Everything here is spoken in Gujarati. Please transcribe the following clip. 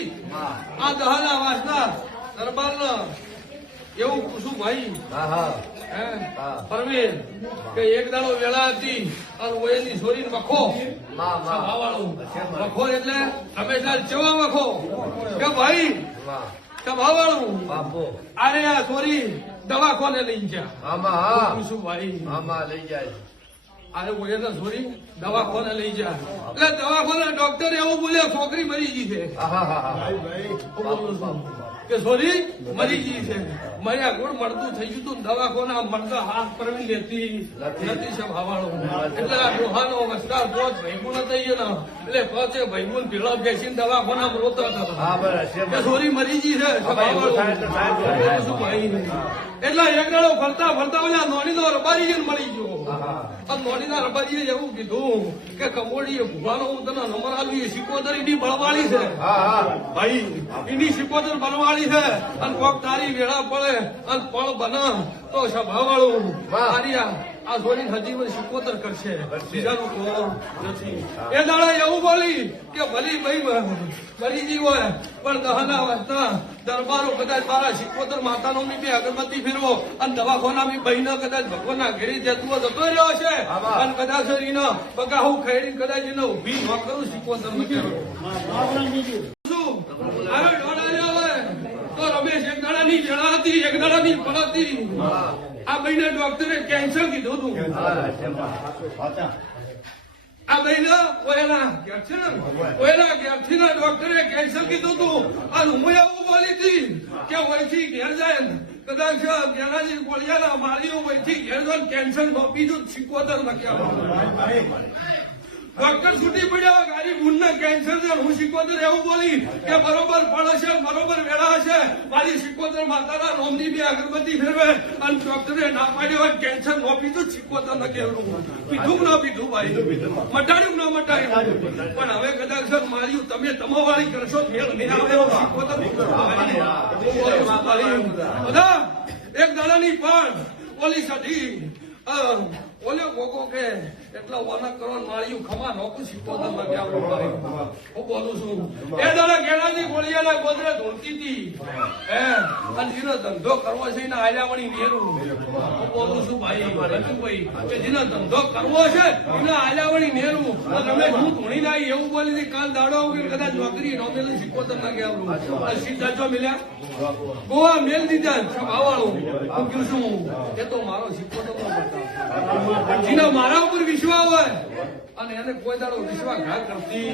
હતી આ દહાના વાસના દરબારના એવું પૂછું ભાઈ. પરવીન કે એક દાડો વેળા હતી અને ઓયની છોરીને વખો. વખો એટલે હંમેશા ચેવા વખો? કે ભાઈ બાપુ. અરે આ છોરી દવાખોને લઈ ગયા. પૂછું ભાઈ. લઈ જાય. અરે તો છોરી દવાખાને લઈ જા. એટલે દવાખાને ડોક્ટર એવું બોલે છોકરી મરી ગઈ છે. હા હા હા કે સોરી મરી ગઈ છે. મર્યા ગુણ મળતું થઈ ગયું તું દવાખોના મળતા હાથ પરવી લેતી. નથી. છે ભાવાળો એટલે આ ડોહાનો વસ્તાર પોત ભૈગુણ થઈ ગયો ને એટલે પોતે ભૈગુણ ભેળા બેસીને દવાખોના રોતો હતા. કે સોરી મરી ગઈ છે. શું ભાઈ? એટલે એકડો ફરતા ફરતા ઓલા નોનીનો રબારી જઈને મળી ગયો. અને નોનીના રબારીએ એવું કીધું કે કમોડીએ ભૂવાનો હું તને નંબર આલવી સિકોતર ઈડી બળવાળી છે. ભાઈ એની સિકોતર બનવાળી છે અને કોક તારી વેળા પડે અને પળ બને તો સભા વાળું આ સોની જોડી હજી સિકોતર કરશે બીજાનું કોણ નથી એ દાડા એવું બોલી કે ભલી ભાઈ મરી હોય પણ દહના વાસના દરબારો કદાચ મારા સિકોતર માતાનો મી બે અગરબત્તી ફેરવો અને દવાખાના મી ને કદાચ ભગવાનના ઘેરી જતું હોય જતો રહ્યો છે અને કદાચ એનો પગા હું ખૈરી કદાચ એનો ઊભી ન કરું સિકોતર ન કરું શું? હવે દોડાયા હોય તો રમેશ એક દાડાની જણા હતી એક દાડાની પડાતી આ મહિને ડોક્ટરે કેન્સર કીધું હતું. આ મહિના ઓયલા ઘેર છે ને? ઓયલા ઘેરથી ના ડોક્ટરે કેન્સર કીધું હતું. અને હું એવું બોલી હતી કે ઓયથી ઘેર જાય કદાચ ઘેરાજી ગોળિયાના મારી ઓયથી ઘેર જાય કેન્સર બીજું સિકોતર નક્યા ડોક્ટર છૂટી પડ્યા ગાડી ગુણના કેન્સર છે હું સિકોતર એવું બોલી કે બરોબર ફળ બરોબર વેળા હશે. મારી સિકોતર માતાના નોમની બે અગરબત્તી ફેરવે અને ડોક્ટરે ના પાડ્યો હોય કેન્સર નો પીધું સિકોતર ન કેવડું પીધું ના પીધું ભાઈ? મટાડ્યું ના મટાડ્યું? પણ હવે કદાચ માર્યું તમે તમાવાળી કરશો મેળ બધા એક દાડાની પણ પોલીસ અ, ઓલે ગોગો કે એટલા વાના કરવાનું માળિયું ખમા નોકું લાગે આપણું ભાઈ. હું બોલું છું એ દાડા ગેડાજી ગોળિયાના ગોદરે ધોતી હતી હે અને જેનો ધંધો કરવો છે એને આલ્યાવણી નેરું હું બોલું છું ભાઈ રજુભાઈ કે જેનો ધંધો કરવો છે? એને આલ્યાવણી નેરું અને અમે હું ધોણી ના એવું બોલી હતી કાલ દાડો આવું કે કદાચ નોકરી નો મેલું તમને કે અને સીધા જો મિલ્યા. ગોવા મેલ દીધા છપાવાળું. હું કહું છું એ તો મારો સિક્કો તો જેનો મારા ઉપર વિશ્વાસ હોય અને એને કોઈ દાડો વિશ્વાસઘાત કરતી.